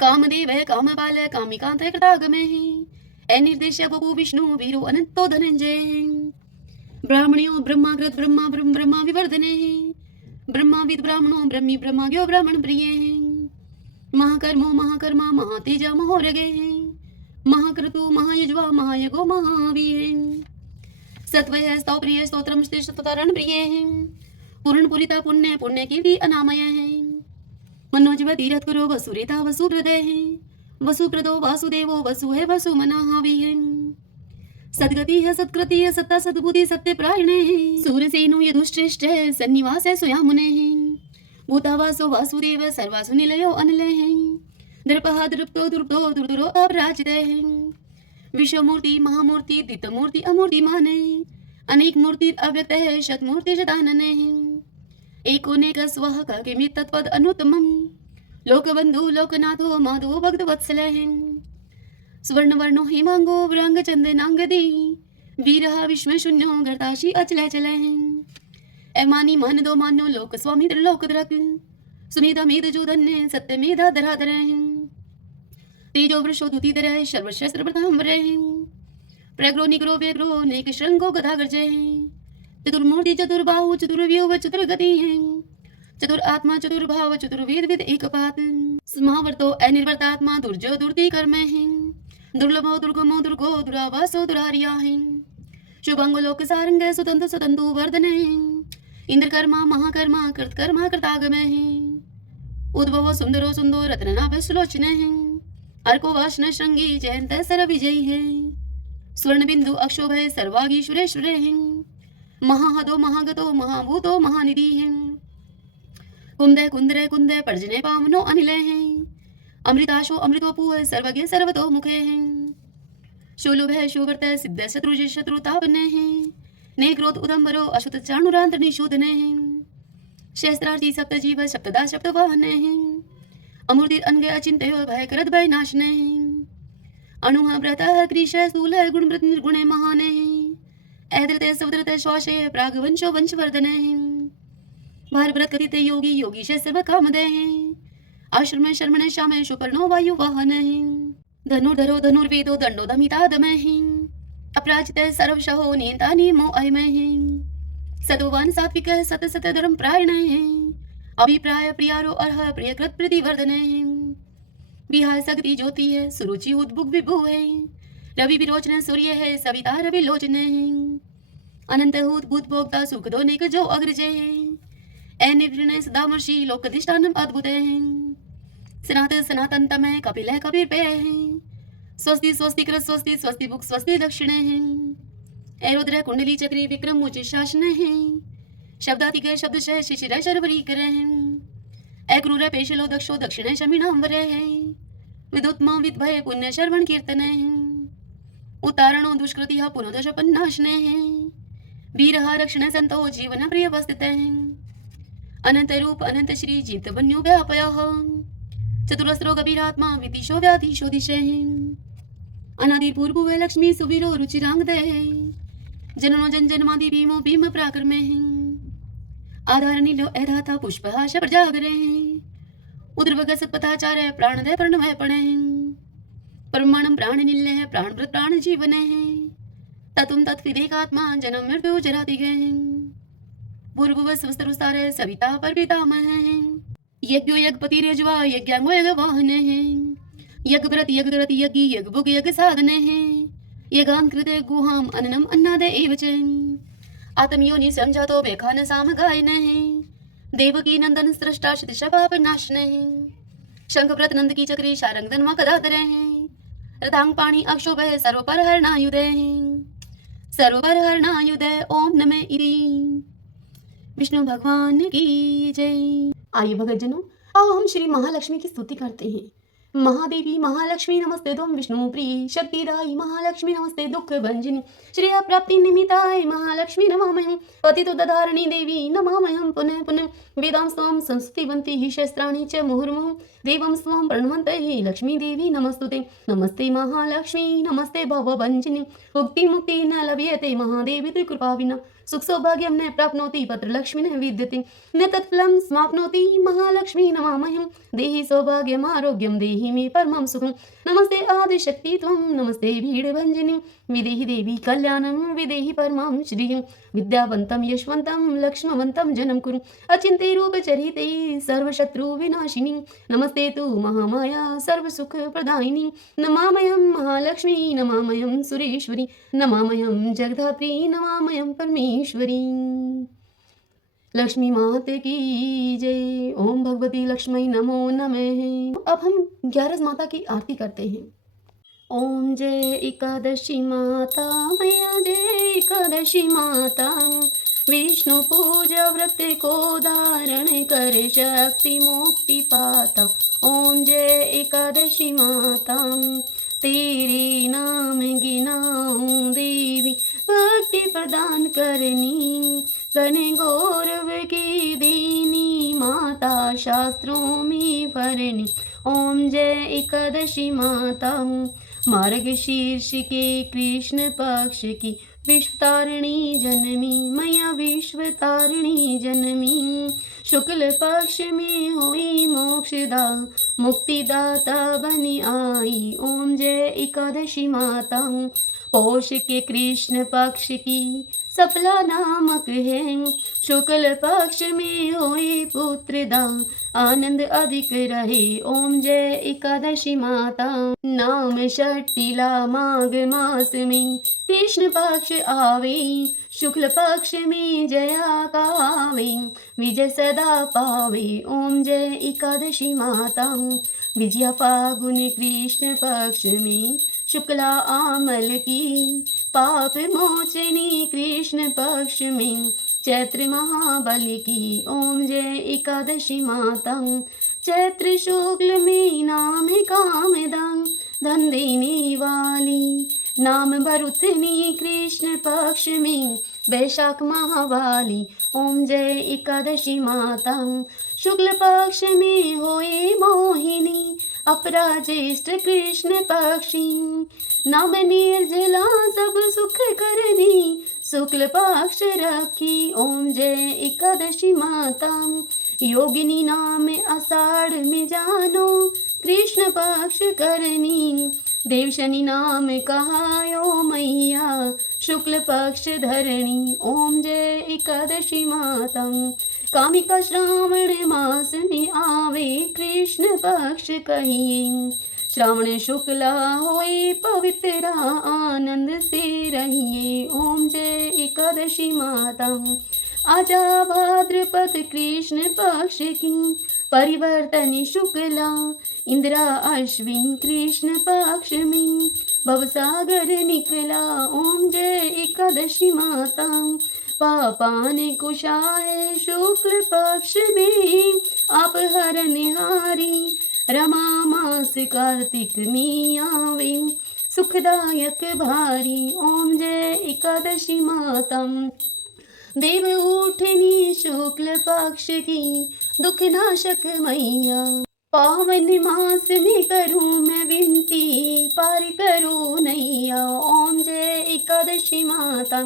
कामदेव कामपाल कामिकांत कृतागमे निर्देश बभू विष्णु वीरो अनंतो धनंजय ब्राह्मणियो ब्रह्माकृत ब्रह्मा ब्रह्म ब्रह्मा विवर्धने ब्रह्माविद ब्राह्मणो ब्रह्मी ब्रह्माज्ञो ब्राह्मण प्रिय महाकर्मो महाकर्मा महातेजा महोरगे महाक्रतु महायज्वा महायगो महावीर सत्वय स्तोप्रिय स्तोत्रम स्तोतरण प्रिय पूर्ण पुरिता पुण्य पुण्य कीर्ति अनामय मनोजव तीरथ करो वसुरेता वसुप्रदे वसुप्रदो वासुदेवो वसु है वसु मनाहावी सद्गति है सत्कृति है सत्ता सद्बुद्धि सत्य प्रायणे सूरसेनो यदुश्रेष्ठ सन्निवास है सुयामुने भूतावासो वासुदेव सर्वासु निलयो अनिले दृपः दृप्तो दृप्तो दुर्दुरो अपराजिते विश्वमूर्ति महामूर्ति दितमूर्ति अमूर्तिमाने अनेक मूर्ति अव्यक्त है शतमूर्ति शतानने एकोनेक स्वः किमित तत्पद अनुत्तमम् लोकबंधु लोकनाथो माधवो भक्तवत्सलः स्वर्णवर्णो हिमांगो व्रांग चंदनांगदी वीरः विश्वशून्यो गर्ताशी अचलचलः एमानी मान दो मानो लोक स्वामी त्रिलोकधरक सुमेधा मेधजोधन्य सत्यमेधा धराधरः तेजो वृषो दुतिधरः सर्वशस्त्र प्रताम्बरः प्रग्रो निग्रो व्यग्रो नेक श्रृंगो गदागर्जः चतुर्मूर्ति चतुर्बाहु चतुर्व्यूह चतुर्गति चतुर आत्मा चतुर्भाव चतुर्वेद विद एकपात समावर्तो अनिर्वर्तात्मा दुर्जो दुर्ति कर्म दुर्लभो दुर्गमो दुर्गो दुरावासो दुरारिया शुभंगो लोक सारंग सुतंतु सुतंतु वर्धने इंद्रकर्मा महाकर्मा कृतकर्मा कृतागम उद्भवो सुंदरो सुंदो रत्ननाभ सुलोचन अर्को वासन श्रृंगी जयंत सर विजयी स्वर्ण बिंदु अक्षोभ सर्वागी सुरेश्वरे महाहदो महागतो महाभूतो महानिधि कुंदे कुंदरे कुंदे पर्जने पावनो अनिले अमृताशो अमृतोपु सर्वज्ञ सर्वतो मुखे शूलुभ शुवर्त सिद्ध शत्रुज शत्रुतापने ने क्रोध उदंबरो अशुत चाणुरांत निशोधने शस्त्रार्थी सप्तजीव सप्तदा सप्तवाहने अमूर्ति अनगे अचिंत्यो भय करत भय नाशने अणुः व्रतः कृश स्थूल गुण निर्गुणे महाने ऐदृते सवदृते श्वासे प्रागवंशो वंशवर्धने भारव्रत कथिते योगी योगीश सर्व कामदे आश्रम शर्मणे श्यामे सुपर्णो वायु वाहन धनुर्धरो धनुर्वेदो दंडो दमिता दमे अपराजित सर्वशहो नियंता नियमो अयमे सदोवान सात्विक सत सत धर्म प्रायण अभिप्राय प्रियारो अर्ह प्रियकृत प्रतिवर्धने विहार सगति ज्योति है सुरुचि उद्भुग विभु है रवि विरोचन सूर्य है सविता रवि लोचने अनंत हूत भूत भोक्ता सुख दो नेक जो अग्रज है निर्णय सदामर्षि लोकधिष्ठानम अद्भुत है सनातन सनातन तमय कपिल है कबीर पे है स्वस्ति स्वस्ति कृत स्वस्ति स्वस्ति भुक स्वस्ति दक्षिणे है रुद्र कुंडली चक्री विक्रम उचित शासन है शब्दाति के शब्द शह शिशिर शर्वरी करे हैं क्रूर पेशलो दक्षो दक्षिणे शमीनांबर है विदुत्मा विद्भय पुण्य शर्वण कीर्तन है उतारणो दुष्कृति पुनोदश पन्नाशने वीर रक्षण संतो जीवन प्रिय वस्थित अनंत रूप अनंत श्री जीत वन्यो व्यापय चतुरस्रो गभीरात्मा विदिशो व्याधीशो दिशे अनादि पूर्व लक्ष्मी सुवीरो रुचिरांगदे जननो जन जन्मादि भीमो भीम प्राक्रमे आधार नीलो ऐधाता पुष्पहाश प्रजागरे उद्रवग सत्पथाचार्य प्राणदय प्रणमय पणे परमाणम प्राण निल्य है प्राणभृत प्राण जीवन है ततुम तत्विदेकात्मा जन्म मृत्यु जराति गए पूर्व स्वस्तरुस्तार सविता पर पितामह यज्ञो यज्ञपति रेजवा यज्ञांगो यज्ञ वाहन है यज्ञ व्रत यज्ञ यज्ञ भुग यज्ञ साधन है यज्ञान कृत गुहाम अन्नम अन्नाद एवच आत्मयोनि समझातो बेखान साम गायन है देवकी नंदन सृष्टा शतश पाप नाशन है शंखव्रत नंद की चक्री शारंग धन्मा कदाधर है रथांग पाणी अक्षोभ सर्वपर हरणायुधे सर्वपर हरणायुधे ओम नमः इति विष्णु भगवान की जय। आइए भगतजनों, आओ हम श्री महालक्ष्मी की स्तुति करते हैं। महादेवी महालक्ष्मी नमस्ते त्वं विष्णुप्रिये शक्तिदायी महालक्ष्मी नमस्ते दुःखभञ्जिनी श्रेया प्राप्ति निमित्ताय महालक्ष्मी नमामहं पतितोद्धारिणी देवी नमामहं पुनः पुनः वेदां स्वं संस्तुतिवन्ति शस्त्राणि च मुहुर्मुहुः देवं स्वं प्रणवन्तये लक्ष्मी देवी नमस्तुते नमस्ते महालक्ष्मी नमस्ते भवभञ्जिनी मुक्ति न लभ्यते महादेवी ते कृपा विना सुख सौभाग्यं न प्राप्नोति पत्रलक्ष्मी न विद्यते न तत्फलं समाप्नोति महालक्ष्मी नमामहं देहि सौभाग्यम् आरोग्यं देहि मे परमं सुखं नमस्ते आदिशक्ति त्वं नमस्ते भीडभञ्जिनी विदेहि देवी कल्याणं विदेहि परमां श्रियं विद्यावन्तं यशवन्तं लक्ष्मवन्तं जनं कुरु अचिन्त्य रूपचरिते सर्वशत्रुविनाशिनी नमस्ते तु महामाया सर्वसुखप्रदायिनी नमामयं महालक्ष्मी नमामयं सुरेश्वरी नमामयं जगधात्री नमामयं परमेश्वरी। लक्ष्मी माता की जय। ओम भगवती लक्ष्मी नमो नमः। अब हम 11 माता की आरती करते हैं। ओम जय एकादशी माता मैया जय एकादशी माता विष्णु पूजा व्रत को धारण कर शक्ति मुक्ति पाता। ओम जय एकादशी माता तेरे नाम गिनाऊं देवी भक्ति प्रदान करनी घन गौरव की दीनी माता शास्त्रों में भरनी। ओम जय एकादशी माता मार्गशीर्ष के कृष्ण पक्ष की विश्वतारिणी जनमी मैया विश्वतारिणी जनमी शुक्ल पक्ष में हुई मोक्षदा मुक्तिदाता बनी आई। ओम जय एकादशी माता पौष के कृष्ण पक्ष की सफला नामक है शुक्ल पक्ष में हुई पुत्रदा आनंद अधिक रहे। ओम जय एकादशी माता नाम षष्ठीला माघ मास में कृष्ण पक्ष आवे शुक्ल पक्ष में जया गावे विजय सदा पावे। ओम जय एकादशी माता विजया फागुन कृष्ण पक्ष में शुक्ला आमल की पाप मोचनी कृष्ण पक्ष में चैत्र महाबल की। ओम जय एकादशी माता चैत्र शुक्ल में नाम कामदान धन देने वाली नाम भरुतनी कृष्ण पक्ष में वैशाख महावाली। ओम जय एकादशी माता शुक्ल पक्ष में होए मोहिनी अपराजेष्ठ कृष्ण पक्षी नाम निर्जला सब सुख करनी शुक्ल पक्ष रखी। ओम जय एकादशी माता योगिनी नाम आषाढ़ में जानो कृष्ण पक्ष करनी देवशनि नाम कहायो मैया शुक्ल पक्ष धरणी। ओम जय एकादशी माता कामिका श्रावण मास में आवे कृष्ण पक्ष कहिए श्रावण शुक्ला होए पवित्र आनंद से रहिए। ओम जय एकादशी माता आजा भाद्रपद कृष्ण पक्ष की परिवर्तन शुक्ला इंदिरा अश्विन कृष्ण पक्ष में भवसागर निकला। ओम जय एकादशी माता पापान कुशाय शुक्ल पक्ष में आप हरनिहारी रमा मास कार्तिक में आवे सुखदायक भारी। ओम जय एकादशी माता देव उठनी शुक्ल पक्ष की दुख नाशक मैया पावन मास में करूं मैं विनती पार करो नैया। ओम जय एकादशी माता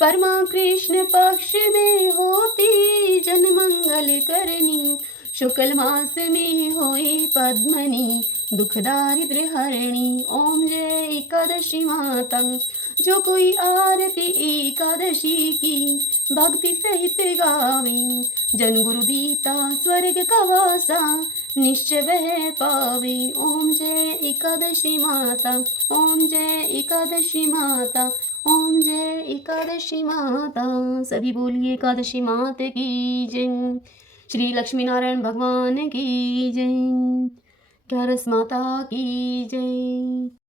परमा कृष्ण पक्ष में होती जन मंगल करनी शुक्ल मास में होए पद्मनी दुख दारिद्र्य हरणी। ओम जय एकादशी माता जो कोई आरती एकादशी की भक्ति सहित गावे जन गुरु दीता स्वर्ग का वासा निश्चय वह पावे। ओम जय एकादशी माता ओम जय एकादशी माता ओम जय एकादशी माता। सभी बोलिए एकादशी माता की जय। श्री लक्ष्मी नारायण भगवान की जय। 11 माता की जय।